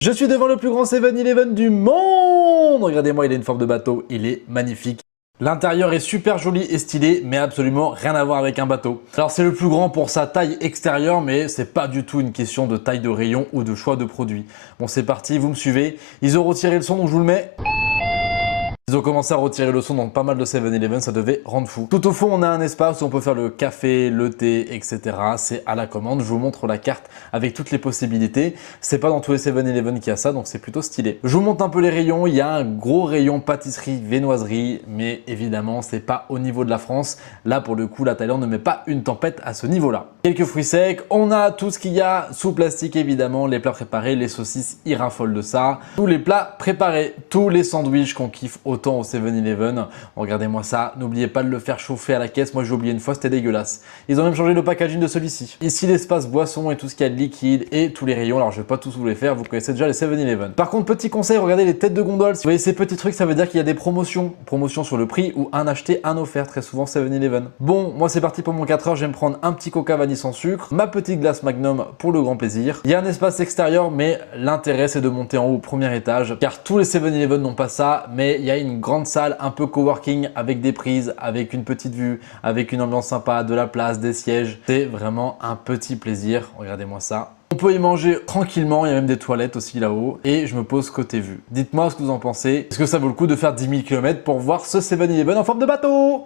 Je suis devant le plus grand 7-Eleven du monde. Regardez-moi, il a une forme de bateau, il est magnifique. L'intérieur est super joli et stylé, mais absolument rien à voir avec un bateau. Alors c'est le plus grand pour sa taille extérieure, mais c'est pas du tout une question de taille de rayon ou de choix de produit. Bon c'est parti, vous me suivez. Ils ont retiré le son, donc je vous le mets. Ils ont commencé à retirer le son dans pas mal de 7-Eleven, ça devait rendre fou. Tout au fond, on a un espace où on peut faire le café, le thé, etc. C'est à la commande. Je vous montre la carte avec toutes les possibilités. C'est pas dans tous les 7-Eleven qu'il y a ça, donc c'est plutôt stylé. Je vous montre un peu les rayons. Il y a un gros rayon pâtisserie, viennoiserie, mais évidemment, c'est pas au niveau de la France. Là, pour le coup, la Thaïlande ne met pas une tempête à ce niveau-là. Quelques fruits secs. On a tout ce qu'il y a sous plastique, évidemment. Les plats préparés, les saucisses, ils raffolent de ça. Tous les plats préparés, tous les sandwichs qu'on kiffe autant au 7-Eleven. Regardez-moi ça, n'oubliez pas de le faire chauffer à la caisse. Moi j'ai oublié une fois, c'était dégueulasse. Ils ont même changé le packaging de celui-ci. Ici l'espace boisson et tout ce qu'il y a de liquide et tous les rayons. Alors je vais pas tous vous les faire, vous connaissez déjà les 7-Eleven. Par contre petit conseil, regardez les têtes de gondole. Si vous voyez ces petits trucs, ça veut dire qu'il y a des promotions. Promotions sur le prix ou un acheté, un offert, très souvent 7-Eleven. Bon, moi c'est parti pour mon 4 heures, je vais me prendre un petit coca vanille sans sucre, ma petite glace Magnum pour le grand plaisir. Il y a un espace extérieur, mais l'intérêt c'est de monter en haut au premier étage, car tous les 7-Eleven n'ont pas ça, mais il y a une grande salle un peu coworking avec des prises, avec une petite vue, avec une ambiance sympa, de la place, des sièges. C'est vraiment un petit plaisir. Regardez-moi ça. On peut y manger tranquillement, il y a même des toilettes aussi là-haut et je me pose côté vue. Dites-moi ce que vous en pensez. Est-ce que ça vaut le coup de faire 10 000 km pour voir ce 7-Eleven en forme de bateau?